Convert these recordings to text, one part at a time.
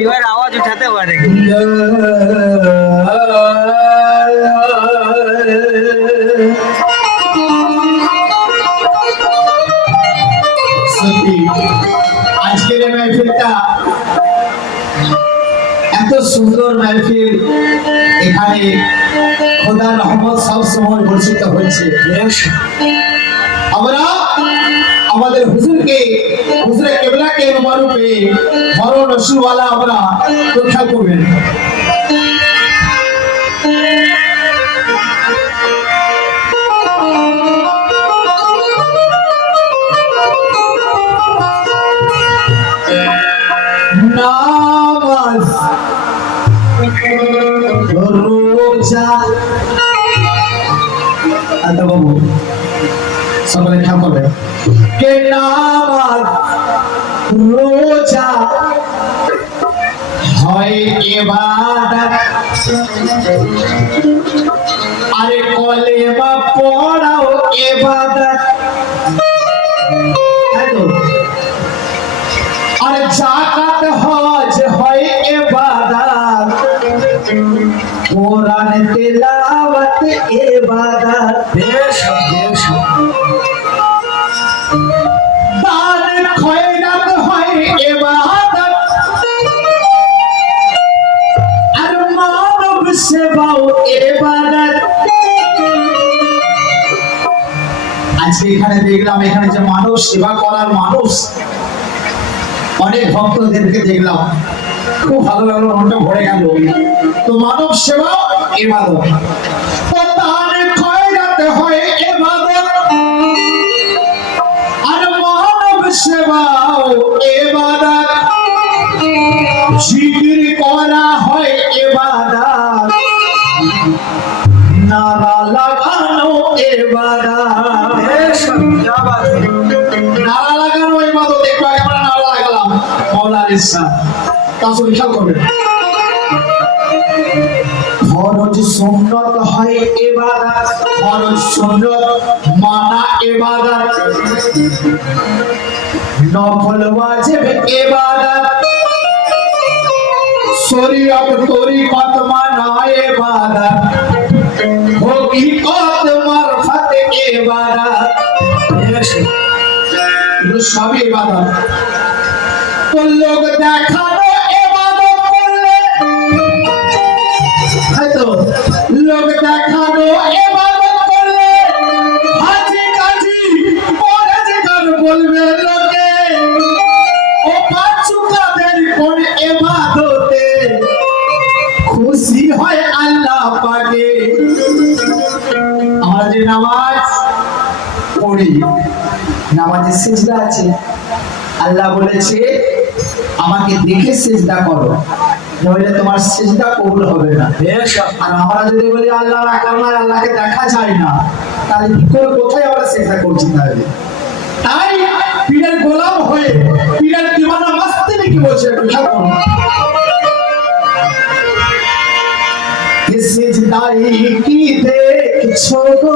এবার আওয়াজ উঠাতে পারে আজকের মাহফিলটা এত সুন্দর মাহফিল, এখানে খোদার রহমত সব সময় বর্ষিত হচ্ছে। আমরা আমাদের হুজুরকে, হুজুরে কেবলাকে রূপে বড় রসুলওয়ালা আমরা রক্ষা করবেন। নামাজ রোজা, আচ্ছা বাবু সকলে খেয়াল করবে, কে নামাজ রোজা হয় ইবাদত, আরে কলেমা পড়াও ইবাদত, আর যাকাত হজ হয় ইবাদত, কোরআন তিলাওয়াত ইবাদত, বেশ বেশ দান খয়রাত হয় ইবাদত, আর মানব সেবাও ইবাদত। আজকে এখানে দেখলাম, এখানে যে মানব সেবা করার মানুষ, অনেক ভক্তদেরকে দেখলাম, খুব ভালো লাগলো, মনটা ভরে গেল। তো মানব সেবা ইবাদত, দান খয়রাত হয় ইবাদত, আর মানব সেবাও ইবাদত, জিকির করা হয় ইবাদত, নারা লাগানো ইবাদত, নারা লাগানো ইবাদত। একটু আগে আমরা নারা লাগালাম মাওলার ইচ্ছা, তাহলে খেয়াল করবেন। ফরজ সুন্নত হয় ইবাদত, ফরজ সুন্নত মানা ইবাদত, নফল ওয়াজিব ইবাদত, শরীয়ত তরিকত মানা ইবাদত, হকিকত মারফত ইবাদত, এগুলো সবই ইবাদত। তো লোক দেখানো ইবাদত করলে, হয়তো লোক দেখানো ইবাদত করলে, হাজি কাজী পরেজগার বলবে লোকে, ও পাঁচুকাদের কোন ইবাদতে খুশি হয় আল্লাহ পাকে। আমরা যে নামাজ পড়ি, নামাজে সিজদা আছে, আল্লাহ বলেছে আমাকে দেখে সিজদা করো, নইলে তোমার সিজদা কবুল হবে না। আর আমরা যদি বলি আল্লাহ রাখার নয়, আল্লাহকে দেখা যায় না, তাহলে কি করে কোথায় আমরা সিজদা করছি? তাই পীরের গোলাম হয়ে পীরের দিওয়ানা মাস্তি কি বলছে, সিজদাই কি দেখছো গো,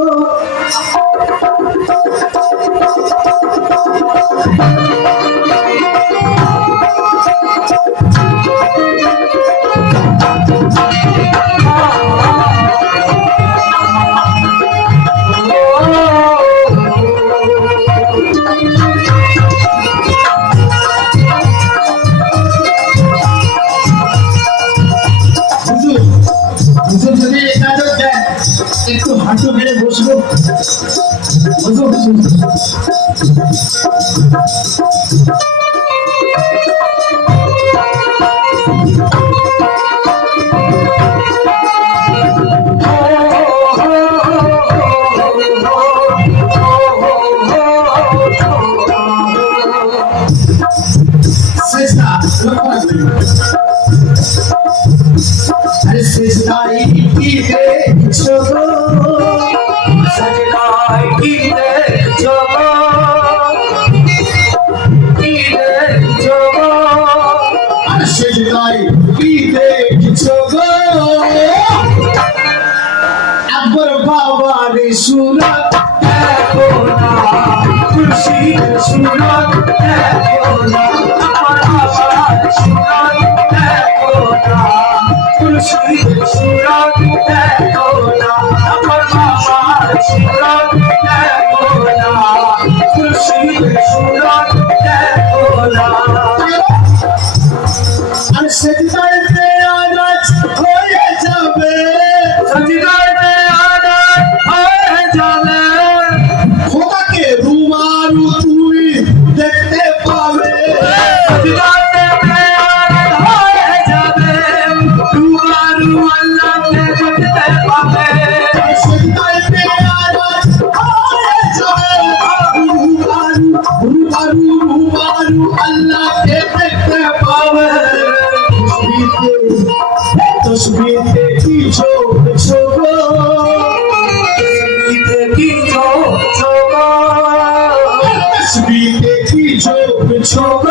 যদি ইজাজত দেন একটু হাঁটু গেড়ে বসবো। अरे सिजदाई की देखो, सजदाई की देखो, সুরত দেখো না আমার বাবার সুরত দেখো না মুর্শিদের সুরত দেখো না আমার বাবার সুরত দেখো না মুর্শিদের সুরত দেখো না আর সেজদাতে আনাজ হয়ে যাবে সেজদাতে আনাজ হয়ে যাবে খোদাকে রুমারু তুই দেখতে পাবে সেজদাতে আনাজ হয়ে যাবে রুমারু আল্লাহকে দেখতে পাবে সেজদাতে আনাজ হয়ে যাবে রুমারু আল্লাহকে দেখতে পাবে তসবিতে কি ছোট ছোট তসবিতে কি ছোট ছোট তসবিতে কি ছোট ছোট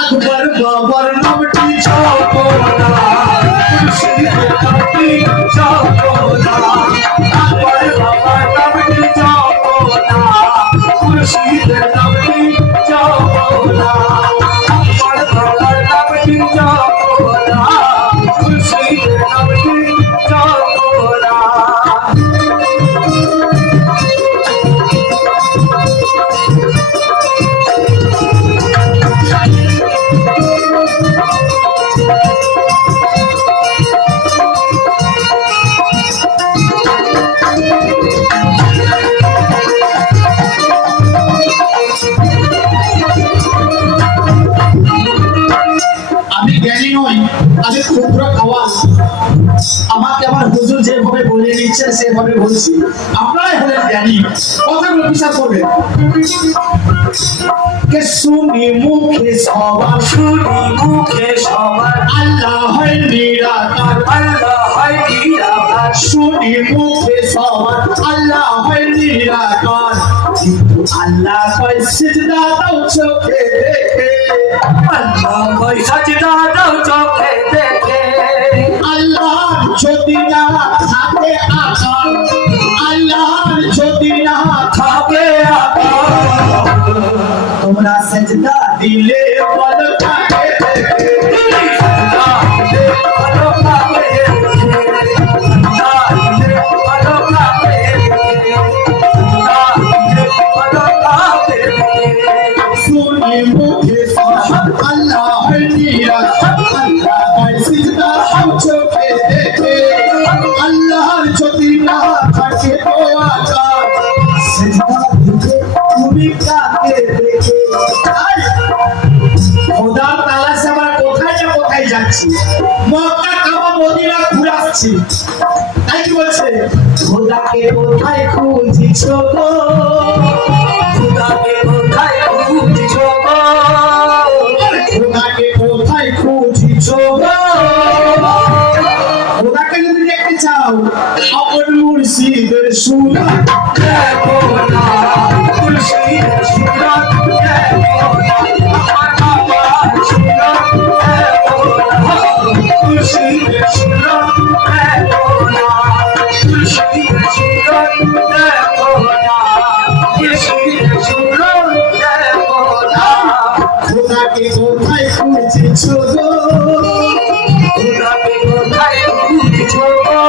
আকবর বাবার নামটি ছোট না মুর্শিদের নামটি ছোট না আকবর বাবার নামটি ছোট না মুর্শিদের নামটি ছোট না আমি ক্ষুদ্র খাওয়ান আমাকে আমার হুজুর যেভাবে বলে দিচ্ছেন সেভাবে বলছি আপনারাই হলেন জ্ঞানী কথাগুলো বিচার করবেন কে শুনি মুখে সবার আল্লাহ হয় নিরাকার আল্লাহ হয় নিরাকার শুনি মুখে সবার আল্লাহ হয় নিরাকার কিন্তু আল্লাহ কয় সিজদা দাও চোখে দেখে আল্লাহ কয় সিজদা দাও চোখে দেখে আল্লাহ যদি না থাকে আকার আল্লাহ যদি না থাকে আকার তোমরা সিজদা দিলে বল থাকে সিজদা দিলে বল থাকে সিজদা দিলে বল থাকে শুনি মুখে আল্লাহ হয় নিরাকার আল্লাহ হয় সিজদা দাও চোখে দেখে আল্লাহর যদি না থাকে তো আকার সিজদা দিলে তুমি কাকে দেখে খোদার তালাশে আমরা কোথায় না কোথায় যাচ্ছি মক্কা কাবা মদিনা ঘুরে আসছি তাই কি বলছে খোদাকে কোথায় খুঁজছো গো খোদাকে কোথায় খুঁজছো গো খোদাকে কোথায় খুঁজছো গো খোদাকে যদি দেখতে চাও আপন মুর্শিদের সুরত দেখো না মুর্শিদের সুরত দেখো না আমার বাবার সুরত দেখো না মুর্শিদের সুরত দেখো না মুর্শিদের সুরত দেখো না মুর্শিদের সুরত দেখো না খোদাকে কোথায় খুঁজছো গো খোদাকে কোথায় খুঁজছো গো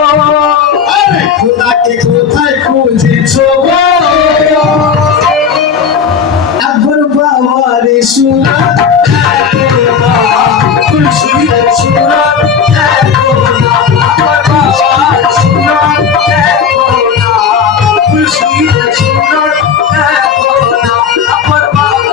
আরে খোদাকে কোথায় খুঁজছো গো আকবর বাবার সুরত দেখো না মুর্শিদের সুরত দেখো না আকবর বাবার সুরত দেখো না মুর্শিদের সুরত দেখো না আকবর বাবা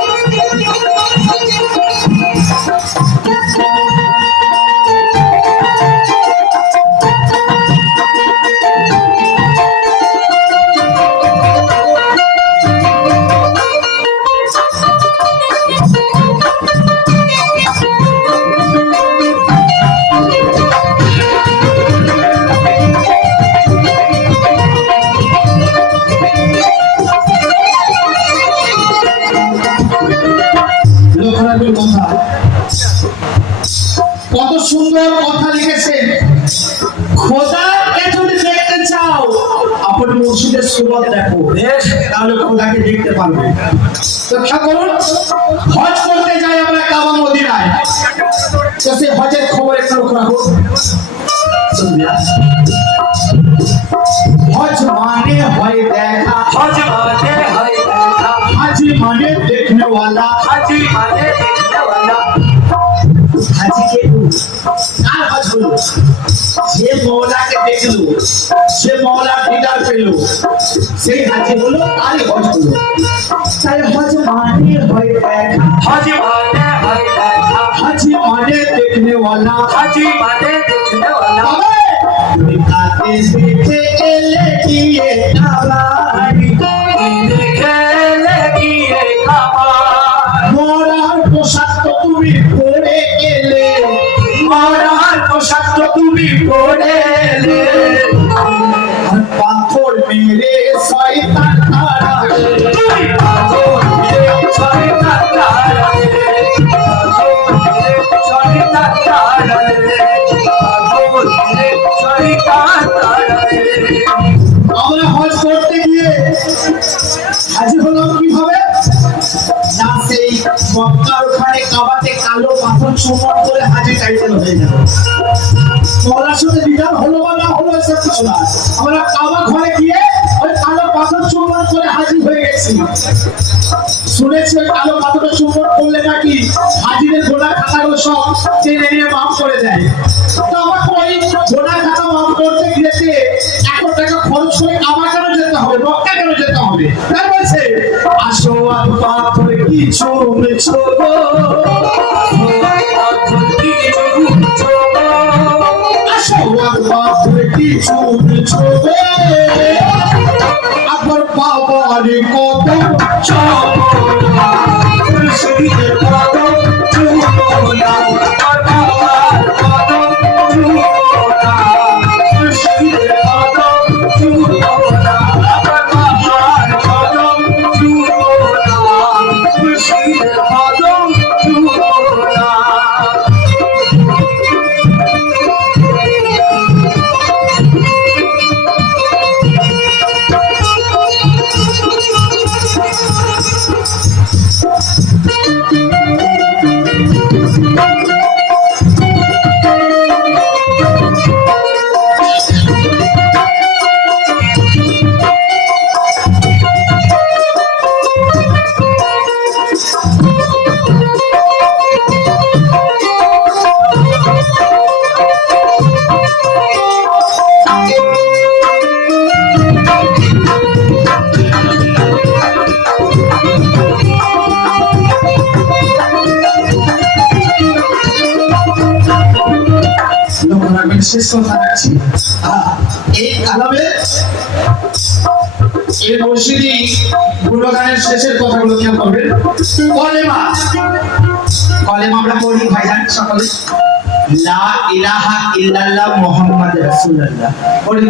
মুর্শিদের সুরত দেখো, তাহলে খোদাকে দেখতে পারবে। তো খেয়াল করুন, হজ করতে যাই আমরা কাবা মদিনায়, তো সেই হজের খবর একটু রাখো। হজ মানে হয় দেখা, हज माने है देखा, हाजी माने देखने वाला, हाजी माने देखने वाला। हाजी के কার হজ হলো? যে মওলাকে দেখলো, সে মওলার দিদার পেল, সেই হাজি হলো, তারই হজ হলো। তাই হজ মানে হয় দেখা, हज माने है देखा, हाजी माने देखने वाला, हाजी माने देखने वाला। आते देखे एले दिए काबारी, देखे लगी ये खबर, মরার পোশাক তো তুমি পরে এলে, मरार पोशाक तो तुम्ही पड़े ले, আর পাথর মেরে শয়তান তারা, तुम्ही पागल मेरे सरिता तारा रे, सरिता तारा रे, पागल मेरे सरिता तारा रे। আমরা হজ করতে গিয়ে হাজি হলাম কিভাবে? না সেই মক্কার ওখানে কাবাতে কালো পাথর চুম্বন করে হাজি টাইটেল হয়ে গেল। মওলার সাথে বিধান হলো বা না হলো এসব কিছু না, আমরা কাবা ঘরে গিয়ে ওই কালো পাথর চুম্বন করে হাজি হয়ে গেছি। শুনেছি ওই কালো পাথরটা চুম্বন করলে নাকি হাজিদের গোনা খাতাগুলো সব টেনে নিয়ে মাফ করে দেয়। তো আমাকে ওই গোনা খাতা মাফ করতে গিয়েছে 1 টাকা খরচ করে কাবা কেন যেতে হবে, মক্কা কেন যেতে হবে? তাই বলছে আসো আর পাথর কিছু মেছো গো, আসো আর পাথর কিছু মেছো গো, আবার বাবারে কত मुर्शिদের কদম ছুঁবো না, আর বাবার কদম ছুঁবো না, মুর্শিদের কদম ছুঁবো না, আর বাবার কদম ছুঁবো না, মুর্শিদের কদম ছুঁবো না। শেষ কথা রাখছি। এই কালামে এই মসজিদি গুণগানের শেষের কথাগুলো খেয়াল করবেন। কলেমা, কলেমা আমরা পড়ি ভাইজান সকলে, লা ইলাহা ইল্লাল্লাহ মুহাম্মাদ রাসূলুল্লাহ পড়ি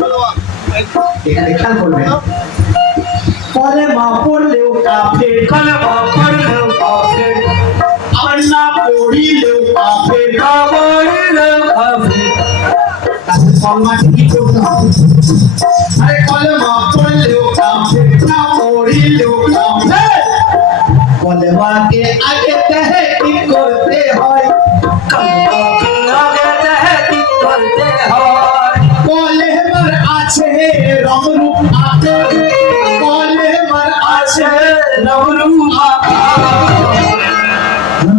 তো, এখানে খেয়াল করবেন। কলেমা পড়লেও কাফের, কলমা পড়লেও কাফের, আর না পড়িলেও কাফের, না পড়লেও কাফের। তাহলে কলমাটি কি করতে হবে? আরে কলেমা পড়লেও কাফের, না পড়িলেও কাফের। কলেমাকে আগে তাহকিক করতে হয়, কলমাকে আগে তাহকিক করতে হয়। কলেমার আছে রংরূপ আকার, কলেমার আছে রংরূপ আকার।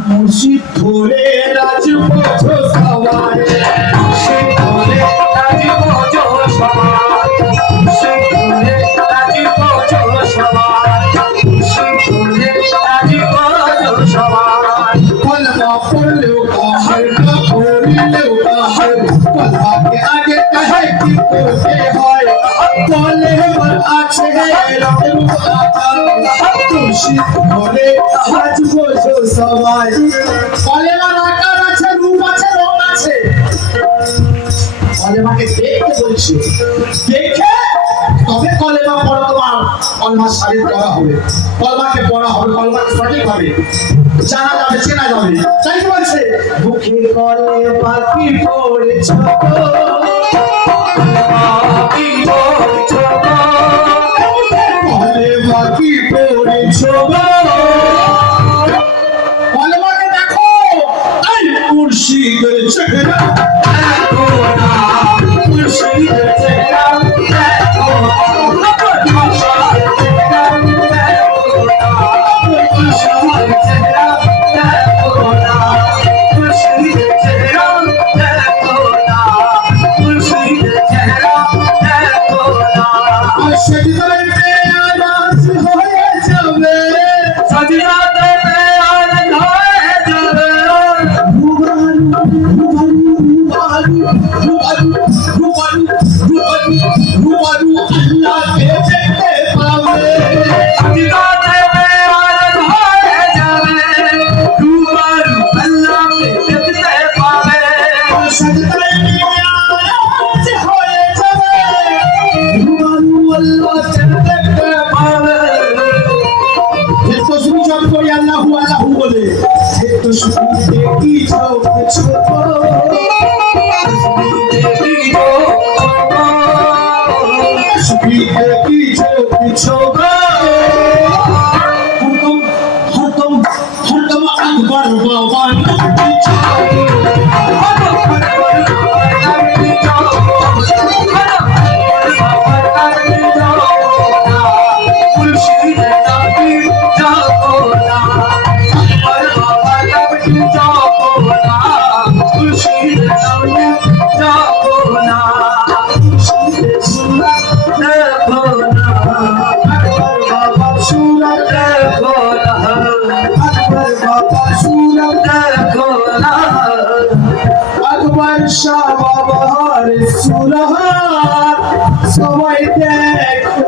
মুর্শিদ ধরে রাজপথ সবাই, মুর্শিদ ধরে রাজপথ সবাই, মুর্শিদ ধরে রাজপথ সবাই, মুর্শিদ ধরে রাজপথ সবাই। কলমা পড়লেও কাফের, না পড়িলেও কাফের। কলমাকে আগে তাহকিক করতে হয়, কলেমার আছে রংরূপ আকার, মুর্শিদ ধরে রাজপথ সবাই। কলেমার আকার আছে, রূপ আছে, রং আছে। কলেমাকে দেখতে বলছি, দেখে তবে কলেমা পড়া তোমার কলমা সাবিত করা হবে, কলমাকে পড়া হবে, কলমাকে সঠিক ভাবে জানা যাবে, চেনা যাবে। তাই তো বলছে বুকে কলেমা কি পড়েছ গো, কলমা কি পড়েছ গো, সাজদাতে আনাজ হয়ে যাবে সাজদাতে আনাজ হয়ে যাবে আল্লাহকে দেখতে পাবে সাজদাতে আনাজ হয়ে যাবে রূবারু আল্লাহকে দেখতে পাবে সাজদাতে আনাজ হয়ে যাবে আল্লাহকে দেখতে পাবে এত সুযোগ করে আল্লাহু আল্লাহু বলে এত সুযোগ কি ছোট ছোট কি ছোট ছোট হরদম হরদম আকবর বাবা আকবর শাহ বাবার সুরহার সবাই দেখতে